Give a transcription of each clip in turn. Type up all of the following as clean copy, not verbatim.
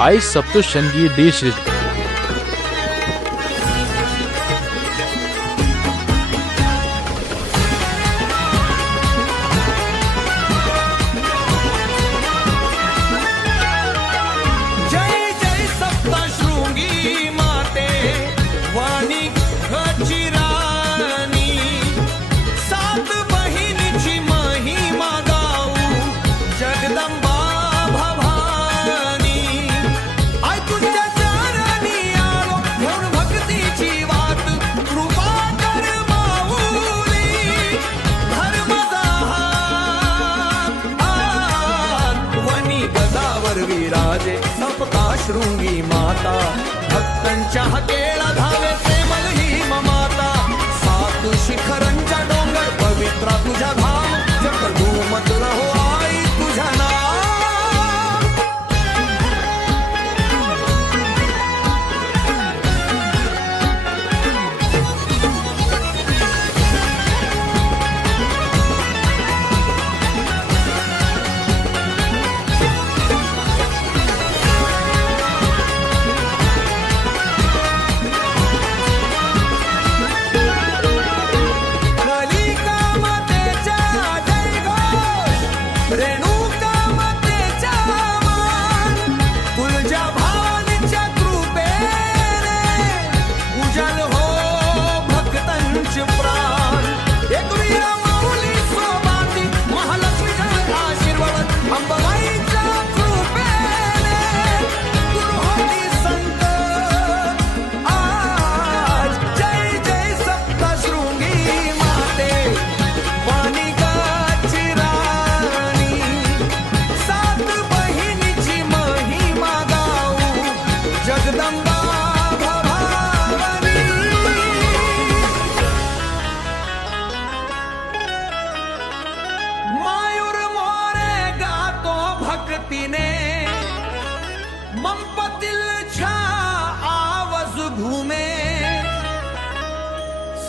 आई Saptashrungi dish. विराजे सप्तशृंगी माता, भक्तांच्या हाकेला धावे प्रेमल ही ममाता। सात शिखरांच्या डोंगर पवित्रा तुझ्या धाम, जग घुमत रहो आई तुझ्या नाम।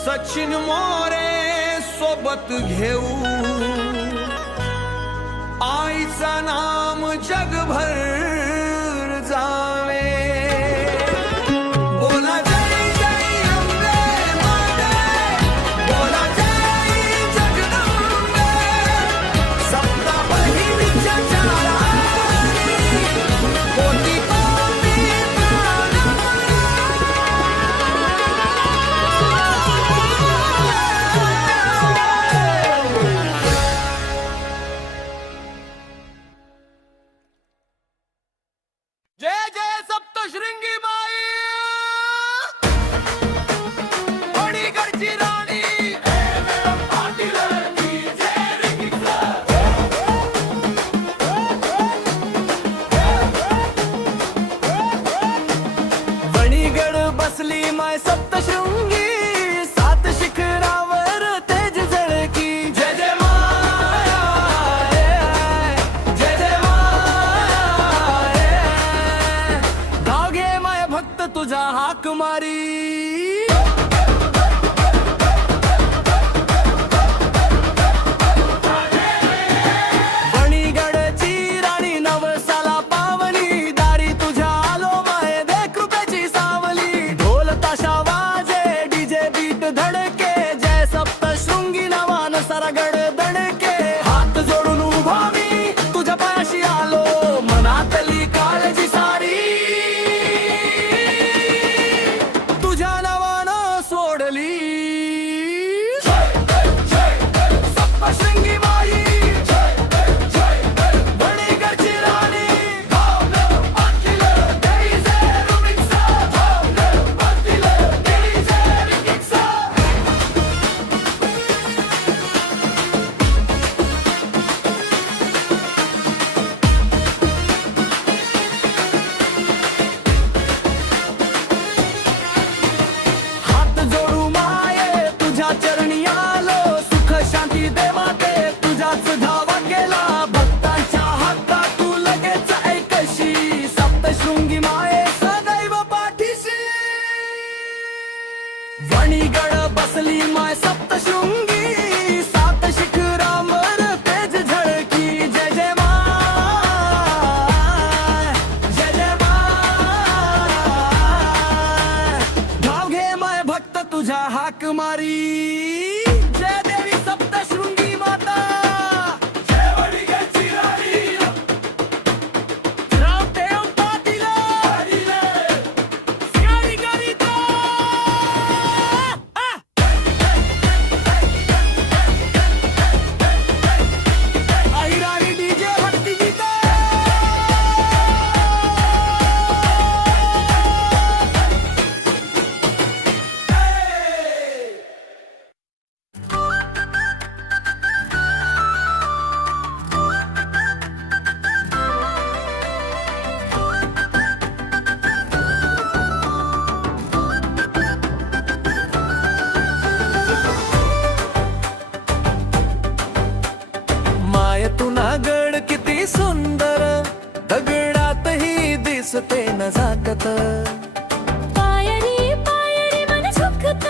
सचिन मोरे सोबत घेऊ, आईचा नाम जगभर जावे। बोला जय जय अम्बे माते, बोला जय जगदंबे, सप्ता बहिणीच्या चारानी, कोटी कोटी जय जय सप्तशृंगी माई, अलीगडची राणी। वणीगड बसली माय सप्तशृंगी, सात शिखरावर तेज झळकी। जय जय माया, जय जय माया, गाव घे माय भक्त तुझा हाक मारी। वणीगडची राणी नवसाला पावली, दारी तुझ्या आलो माय दे कृपेची सावली। ढोल ताशा वाजे डीजे बीट धडके, जय सप्तशृंगी नवान सरगड दणके। हात जोडून उभा मी तुझ्या पायाशी आलो, मनातली काळजी सारी तुझ्या नावा मारी जय देवी सप्तशृंगी माता जय वडिगेची राणी रामदेव पाटील शिकारी गरिता अहिराणी डीजे भक्ती गीता माय तुनागड किती सुंदर दगडातही दिसते नजाकत पायरी पायरी मन सुखत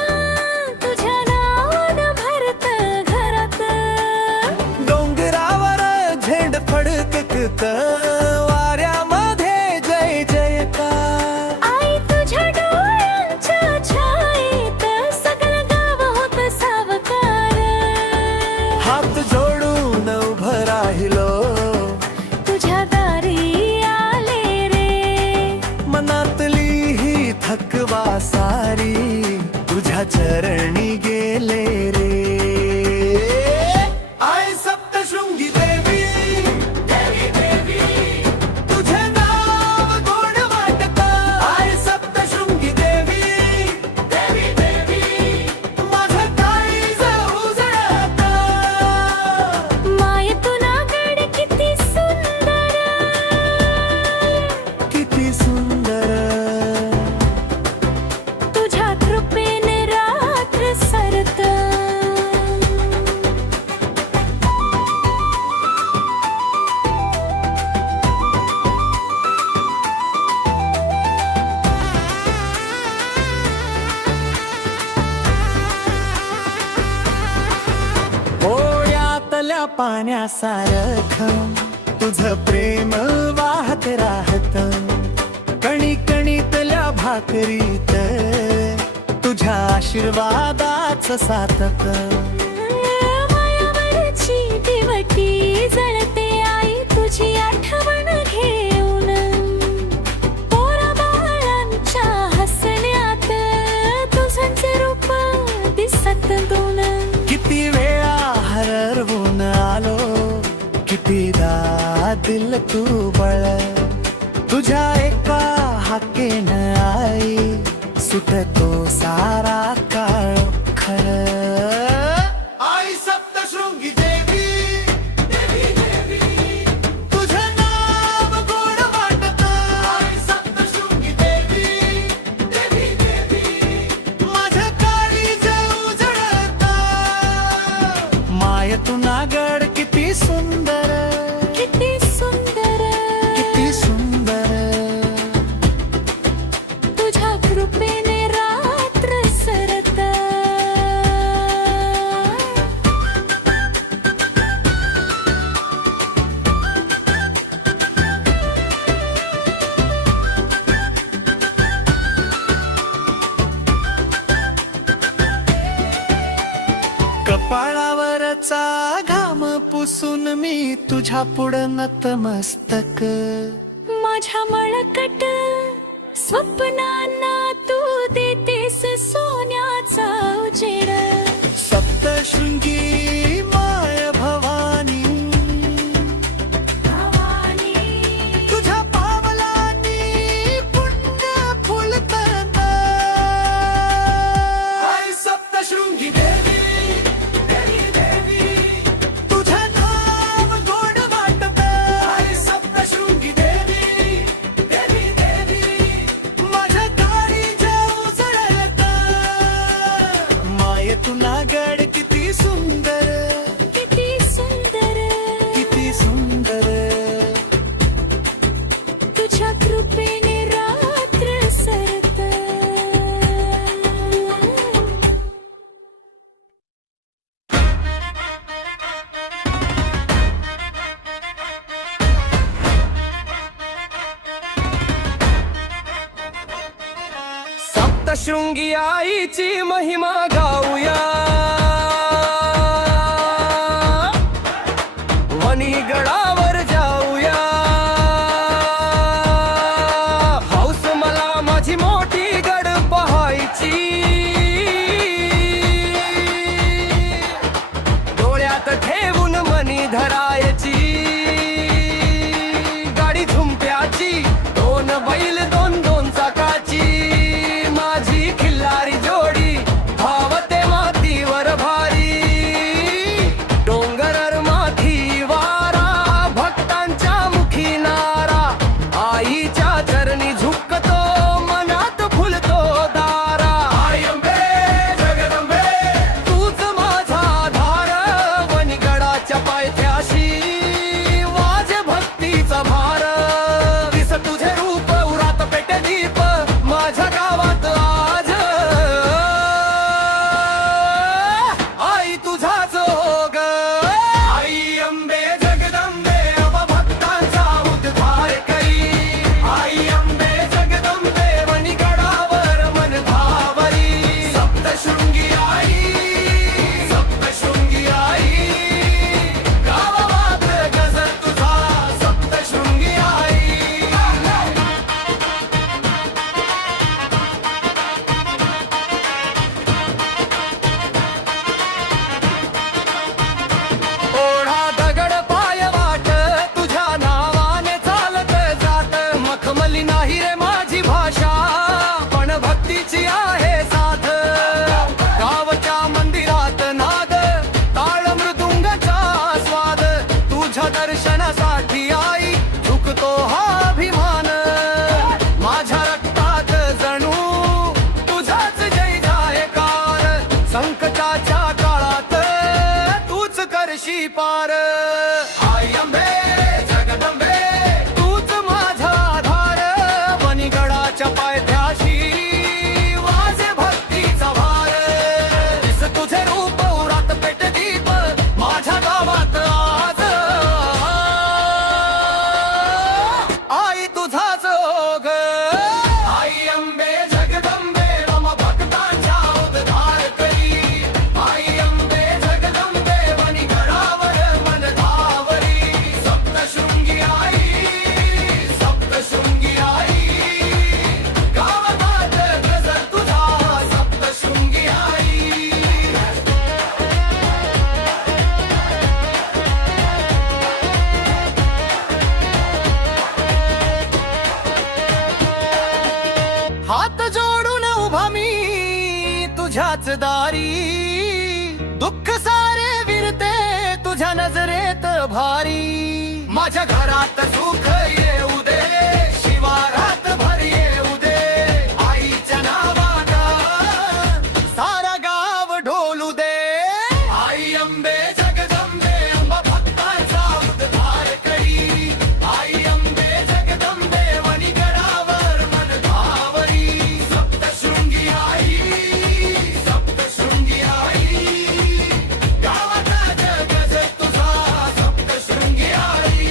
तुझ्या नावानं भरत घरात डोंगरावर झेंड फडकत वाऱ्यामध्ये जय जयकार आई तुझ्या डोळ्यांच्या छायेत सगळं गाव होत सावकार हात जोडून उभं राहिलो तुझ्या दारी आले रे मनातली ही थकवा सारी तुझ्या चरणी गेले रे आई सप्तशृंगी देवी देवी देवी तुझे नाव गोड वाटत आई सप्तशृंगी देवी देवी देवी माझं काळीज उजळत माय तुनागड किती सुंदर किती सुंदर तुझ्या कृपेने रात्र सरत ओळ्यातल्या पाण्यासारखं तुझं प्रेम वाहत राहत कणी कणीतल्या भाकरीत तुझ्या आशीर्वादाचं सातक मायावरची दिवटी जळते आई तुझी आठवण घेऊन पोरा बाळांच्या हसण्यात तुझंच रूप दिसत दोन किती वेळा हरवून आलो कितीदा दिल तू बळ तुझ्या एका हाकेनं आई सुटतो सारा काळ खर आई सप्तशृंगी देवी देवी देवी तुझं नाव गोड वाटत आई सप्तशृंगी देवी देवी देवी माझं काळीज उजळत माय तुनागड किती सुंदर किती सुंदर किती सुंदर तुझ्या कृपेने रात्र सरत कपाळावरचा घाम पुसून मी तुझ्या पुढं नतमस्तक माझ्या मळकट स्वप्नांना तू देतेस सोन्याचा उजेड सप्तशृंगी माय भवानी तुझ्या पावलांनी पुण्य फुलतात आई सप्तशृंगी देवी देवी देवी तुझं नाव गोड वाटत आई सप्तशृंगी देवी देवी देवी माझ्या काळीज सप्तशृंगी आईची महिमा गाऊया, वनी गडावर जाऊया. हौस मला माझी मोठी गड पहायची, डोळ्यात ठेवून मनी धरायची. गाडी झुंप्याची, दोन बैल दोन दोन चाकाची, माझी खिल्लारी जोडी धावते मातीवर भारी. डोंगर माथी वारा, भक्तांच्या मुखी नारा, आईच्या चरणी झुकतो, मनात फुलतो दारा. आई अंबे जगदंबे, तूच माझा धार, वनिगडाच्या पायथ्याशी वाजे भक्तीचा भार. दिस तुझे रूप उरात पेटे दीप, माझ्या गावात आज आई तुझाच ओघ. आई अंबे जगदंबे, अब भक्तांचा उद्धार करी. आई अंबे जगदंबे, वनिगडावर मन भावरी. सप्तशृंगी आई, सप्तशृंगी आई, गावात गजर तुझा सप्तशृंगी आई. ओढा दगड पाय वाट, तुझ्या नावाने चालत जात. मखमली नाही रे माझी भाषा, पण भक्तीची आहे साथ. गावच्या मंदिरात नाद, ताळ मृदुंगाचा स्वाद. तुझ्या दर्शनासाठी आई झुकतो हा अभिमान. माझ्या रक्तात जणू तुझाच जय जयकार. संकटाच्या काळात तूच करशी पार. आई अंबे जगदंबे, तूच माझा आधार, वनिगडाच्या पायथ्याशी वाजे भक्तीचा भार. दिस तुझे रूप उरात पेट दीप, माझ्या गावात आज आई तुझाच ओघ. आई अंबे जगदंबे, मम भक्तांचा उद्धार करी. आई अंबे जगदंबे, वनिगडावर मन धावरी. सप्तशृंगी आई, सप्तशृंगी आई, गावात गजर तुझा सप्तशृंगी आई. हात जोडून उभा मी तुझ्याच दारी. दुःख सारे विरते तुझ्या नजरेत भारी. माझ्या घरात सुख येऊ दे, शिवारात भर येऊ दे. आईच्या नावानं सारा गाव ढोलू दे. आई अंबे जगदंबे, अंबा भक्तांचा उद्धार करी. आई अंबे जगदंबे, वनिगडावर मन भावरी. सप्तशृंगी आई, सप्तशृंगी आई, गावात गजर तुझा सप्तशृंगी आई.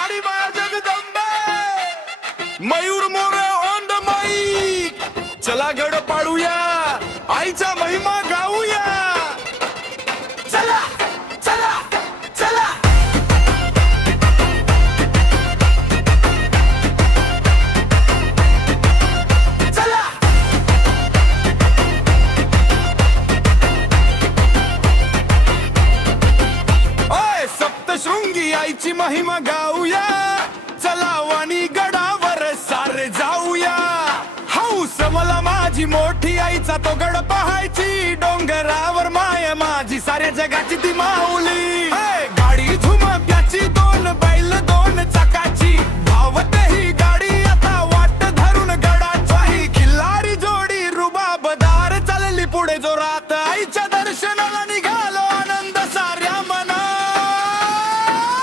आणि माया जगदंबे Mayur More on the mic. चला गड पाडूया, आईचा महिमा गाऊया. चला चला चला. चला ओय सप्तशृंगी आईची महिमा गाऊया. चला वाणी गडावर सारे जाऊया. हौस मला माझी मोठी आईचा तो गड पाहायची. डोंगरावर माय माझी साऱ्या जगाची ती माऊली. हे, गाडी झुमक्याची दोन बैल दोन चाकाची. धावते ही गाडी आता वाट धरून गडाची. खिल्लारी जोडी रुबाबदार चालली पुढे जोरात. आईच्या दर्शनाला निघालो आनंद साऱ्या मना.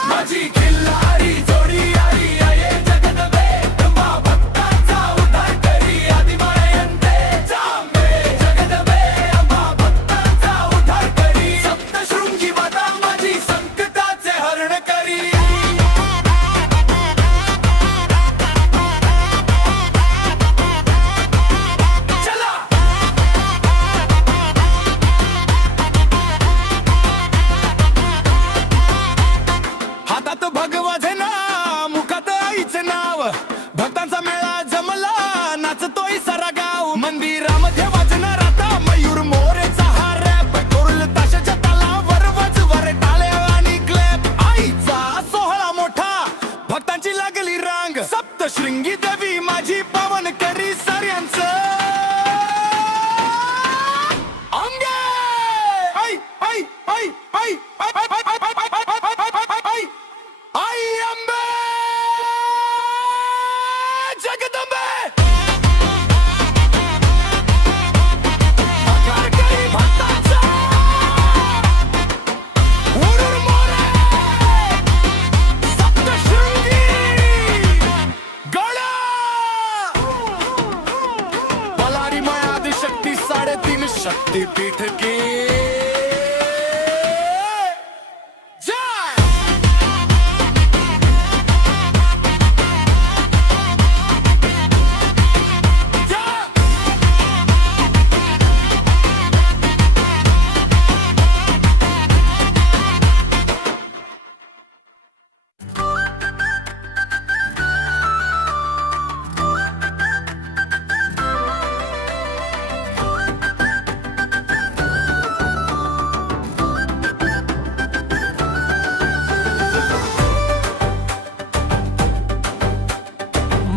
माझी खिल्लारी जोडी आई आहे जगदंबे. तुम्हा भक्तांचा उद्धार करी आदिमायंते. जांबे जगदंबे आम्हा भक्तांचा उद्धार करी. सप्तशृंगी माता माझी संकटाचे हरण करी. चला हातात भगवाचे नाव, मुखात आईचं नाव. भक्तांचा मेळा जमला, नाचतोय सारा गाव. मंदिरामध्ये वाजणार आता मयूर मोरेचा हा रॅप. ढोल ताशाच्या तालावर वाजवर टाळ्या आणि क्लॅप. आईचा सोहळा मोठा, भक्तांची लागली रांग. सप्तशृंगी देवी माझी पावन करी साऱ्यांचं अंग. आई आई आई आई आई आई आई आई आई आई अंबे जगदंबे. आकार करी भक्तांचा हुरूर मोरे. सप्तशृंगी गडा. बलारी माया आदिशक्ती 3.5 शक्तीपीठ की जय.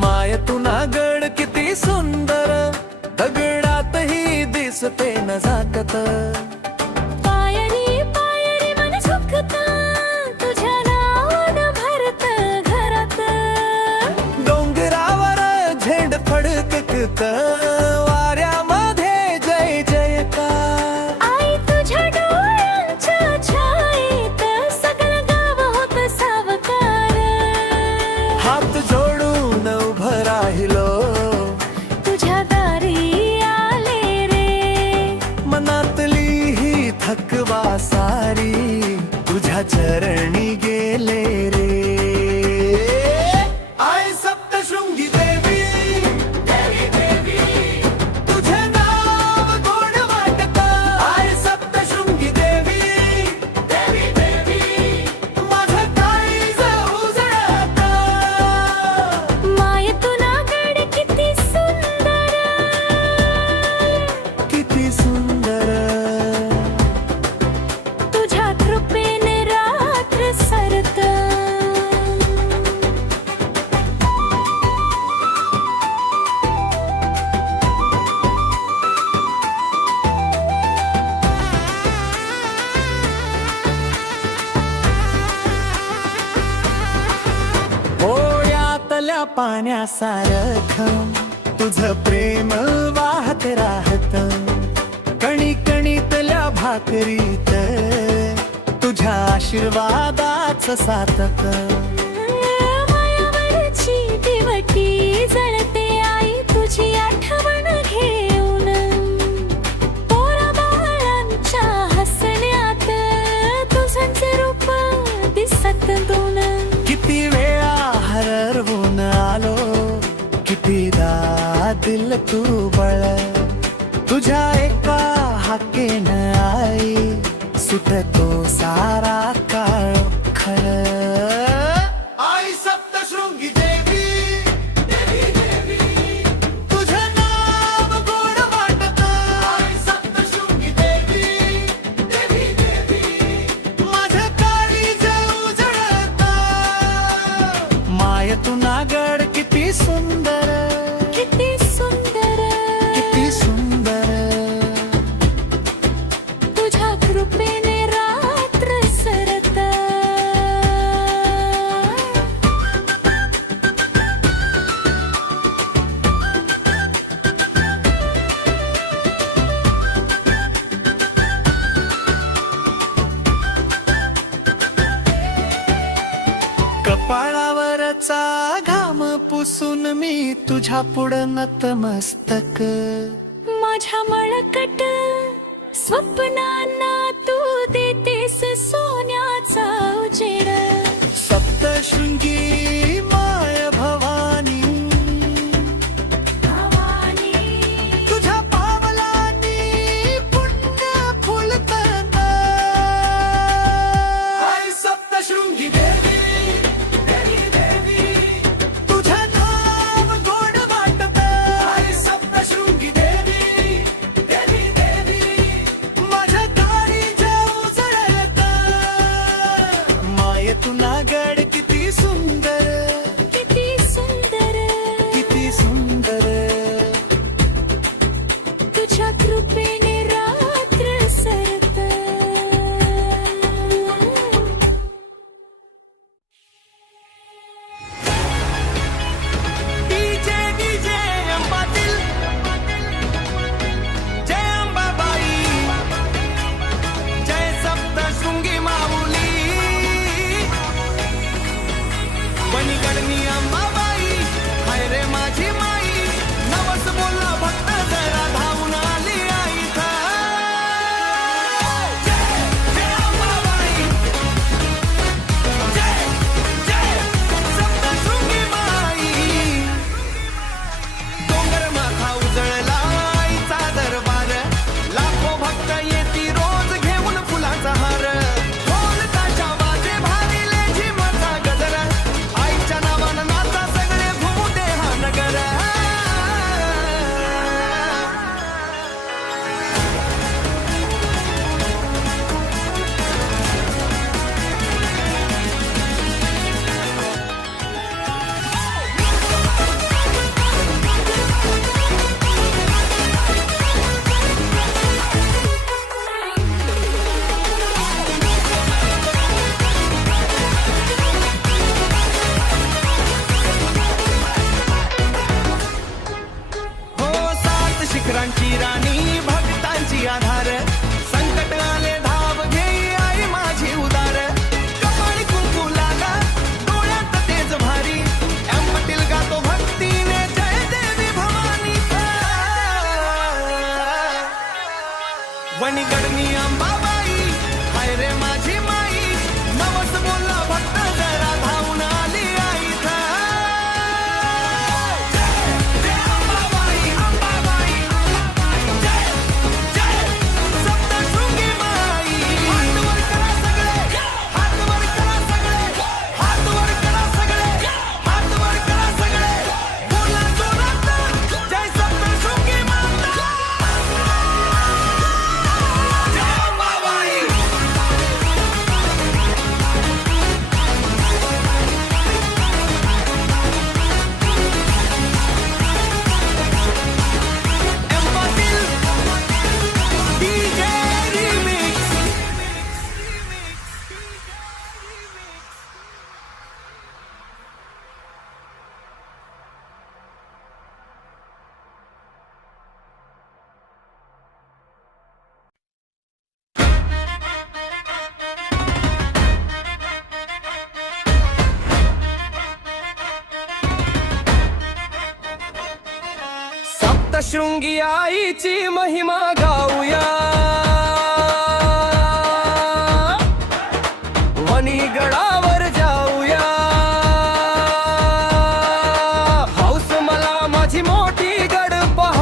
माय तुना गड किती सुंदर. दगडातही दिसते न झाकत. पायरी पायरी मन झुकता. तुझ्या नावानं भरत घरात. डोंगरावर झेंड फडकत. वाऱ्यामध्ये जय जयकार. आई तुझ्या डोळ्यांच्या छायेत सगळं गाव होत सावकार. हात जोडून उभं राहिलो, तुझ्या दारी आले रे. मनातली ही थकवा सारी तुझ्या चरणी गेले रे. आई सप्तशृंगी देवी देवी देवी तुझे नाव गोड वाटत. आई सप्तशृंगी देवी देवी देवी माझं काळीज उजळत. माय तुना गड किती सुंदर. किती सुंदर. तुझ्या कृपेने रात्र सरत. ओयातल्या पाण्यासारखं तुझं प्रेम वाहत राहत. कणी कणीतल्या भाकरीत तुझ्या आशीर्वादाचं सातक. मायावरची दिवटी जळते आई तुझी आठवण घेऊन. पोरा बाळांच्या हसण्यात तुझंच रूप दिसत दोन. किती वेळा तू बळ तुझ्या एका हाकेनं आई सुटतो सारा काळ खळ आई सप्तशृंगी देवी देवी देवी तुझं नाव गोड वाटत आई सप्तशृंगी देवी देवी देवी माझ्या काळीज उजळत माय तू नागड किती सुंदर किती सुंदर किती सुंदर तुझ्या कृपेने रात्र सरत कपाळावरचा घाम पुसून मी तुझ्या पुढं नतमस्तक माझ्या मळकट स्वप्नांना तू देतेस सोन्याचा उजेड सप्तशृंगी माय भवानी तुझ्या पावलांनी पुण्य फुलतं आई सप्तशृंगी देवी देवी देवी तुझं नाव गोड वाटत आई सप्तशृंगी देवी देवी देवी माझ्या काळीज उजळत माय तू नागड किती सुंदर किती सुंदर किती सुंदर तुझ्या कृपेने रात्र सरत डीजे डीजे अंबातील जय अंबाबाई जय सप्तशृंगी माऊली वणीकडनी अंबाबाई हाय रे माझी माई नवस बोलला भक्त जरा धावून आली आई जय जय अंबाबाई जय जय सप्तशृंगी माई डोंगर माथा उजळला आईचा दरबार लाखो भक्त येती रोज घेऊन फुलाचा हार ढोलताच्या वाजे भारीले झिमचा गजर आईच्या नावानं नाचा सगळे घुमू दे हा नगर हो सात शिखरांची राणी भक्तांची आधार संकट आले धाव घेई आई माझी उदार कपाळी कुंकू लागा डोळ्यात तेज भारी अंबटील गातो भक्तीने जय देवी भवानी वणीकडनी अंबाबाई हाय रे माझी माई नवस बोलला भक्त जरा धावून आली आई जय अंबाबाई अंबाबाई जय जय सप्तशृंगी माई हात वर करा सगळे हात वर करा सगळे हात वर करा सगळे हात वर करा सगळे बोला जोरात जय सप्तशृंगी माता जय अंबाबाई अंबातील डीजे रिमिक्स सप्तशृंगी आईची महिमा गाऊया वणीगडावर जाऊया हौस मला माझी मोठी गड पहा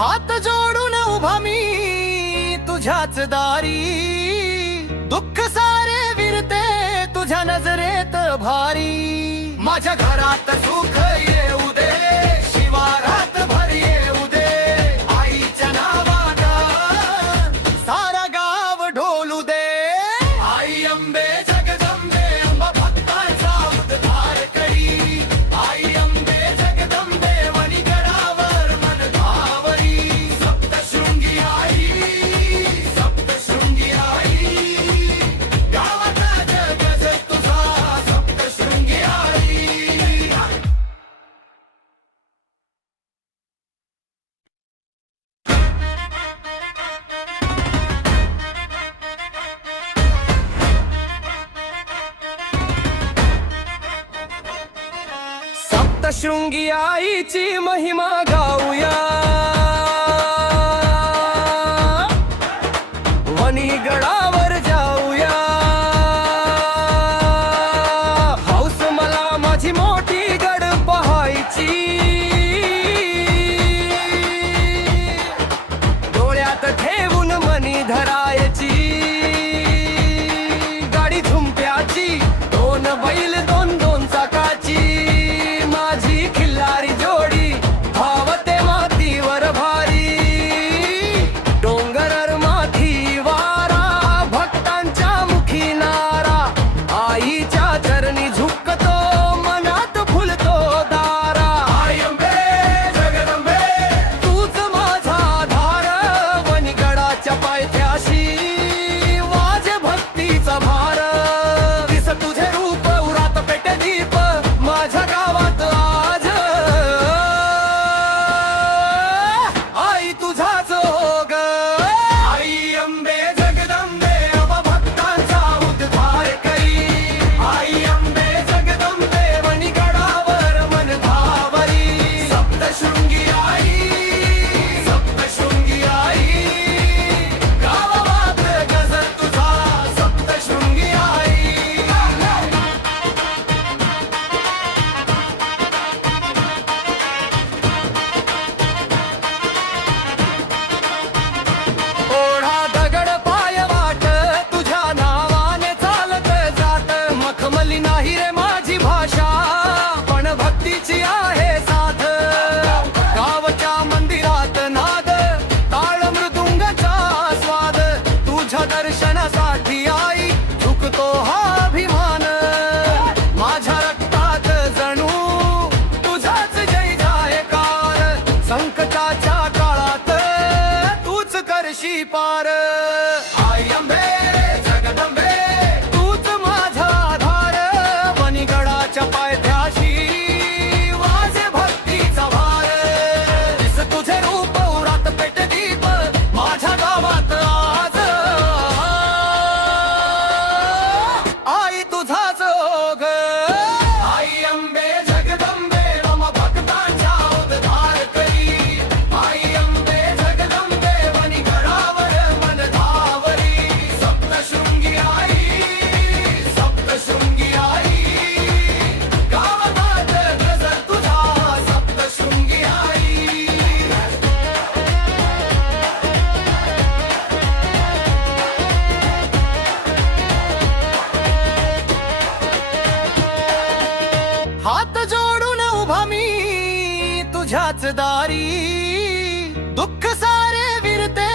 हात जोडून उभा मी तुझ्याच दारी, दुःख सारे विरते तुझ्या नजरेत भारी. माझ्या घरात सुख येऊ दे, शिवारात भर येऊ दे, आईच्या नावानं सारा गाव ढोलू दे. आई अंबे जगदंबे अंबा भक्तांचा उद्धार करी, आई अंबे जगदंबे वणीगडावर मन भावरी. सप्तशृंगी आई, सप्तशृंगी आई, गावाचा जगज तुझा सप्तशृंगी आई. सप्तशृंगी आईची महिमा गाऊया, वणीगडावर जाऊया. हौस मला माझी मोठी गड पहायची, डोळ्यात ठेवून मनी धरायची. गाडी झुंप्याची, दोन बैल दोन दोन चाकाची, माझी खिल्लारी जोडी धावते मातीवर भारी. डोंगर माथी वारा, भक्तांच्या मुखी नारा, आईच्या चरणी झुकतो मनात फुलतो दारा. आई अंबे जगदंबे तूच माझा आधार, वणीगडाच्या पायथ्याशी वाजे भक्तीचा भार. दिस तुझे रूप उरात पेटे दीप माझ्या गावात आज, आई तुझाच होग. आई अंबे जगदंबे अंबा भक्तांचा उद्धार करी, आई अंबे जगदंबे वणीगडावर मन भावरी. सप्तशृंगी आई, सप्तशृंगी आई, गावात गजर तुझा सप्तशृंगी आई. ओढा दगड पाय वाट तुझ्या नावाने चालत जात. मखमली नाही रे माझी भाषा, पण भक्तीची आहे साथ. गावच्या मंदिरात नाद, ताळ मृदुंगाचा स्वाद. तुझ्या दर्शनासाठी आई झुकतो हा अभिमान. माझ्या रक्तात जणू तुझाच जय जायकार. संकटाच्या काळात तूच करशी पार. आई अंबे जगदंबे तूच माझा आधार, वणीगडाच्या पायथ्याशी वाजे भक्तीचा भार. दिस तुझे रूप उरात पेटे दीप माझ्या गावात आज, आई तुझाच ओघ. आई अंबे जगदंबे अंबा भक्तांचा उद्धार करी, आई अंबे जगदंबे वणीगडावर मन धावरी. सप्तशृंगी आई, सप्तशृंगी आई, गावात गजर तुझा सप्तशृंगी आई. हात जोडून उभा मी तुझ्याच दारी, दुःख सारे विरते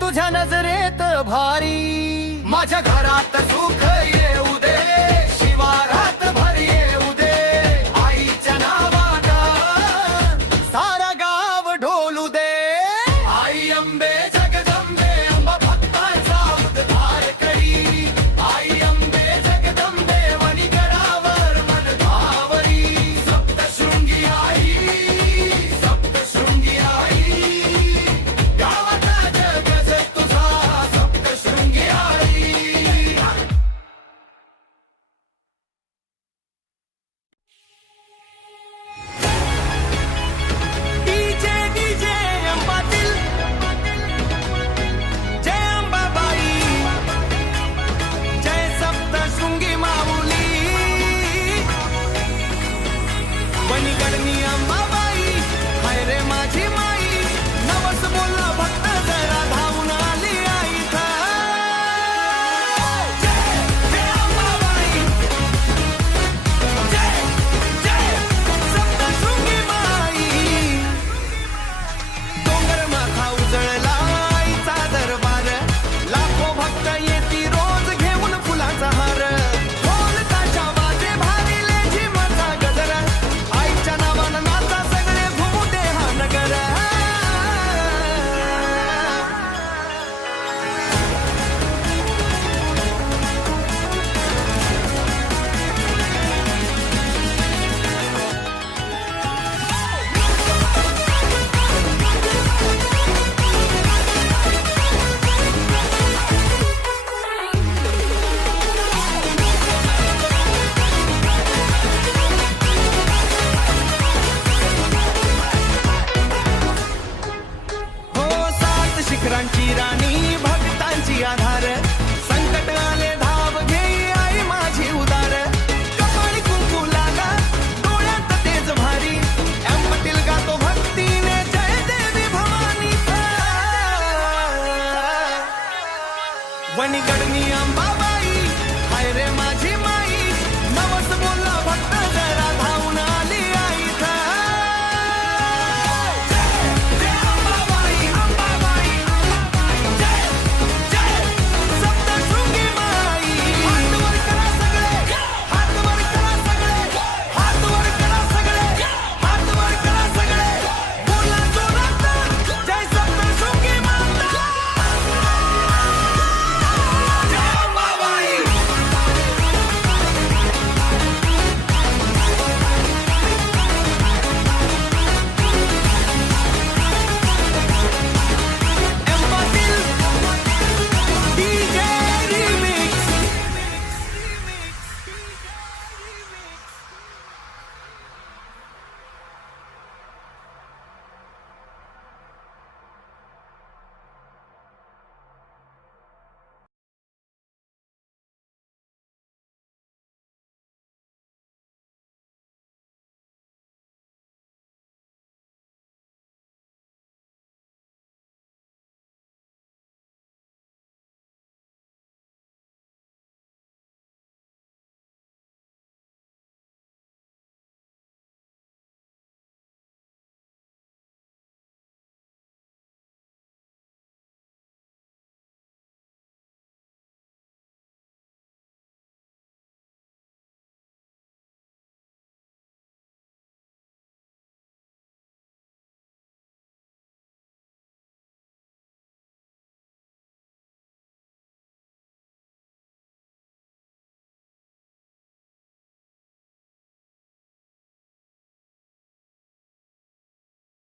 तुझ्या नजरेत भारी. माझ्या घरात सुख येऊ दे, शिवारात भर येऊ दे, आईच्या नावानं सारा गाव ढोलू दे. आई अंबे जगदंबे अंबा भक्तांचा उद्धार करी, आई अंबे जगदंबे वणीगडावर मन भावरी. सप्तशृंगी आई, सप्तशृंगी आई, गावाचा जगज तुझा सप्तशृंगी आई. डीजे डीजे अंबातील जय अंबाबाई, जय सप्तशृंगी माऊली, वणीगडनी अंबाबाई.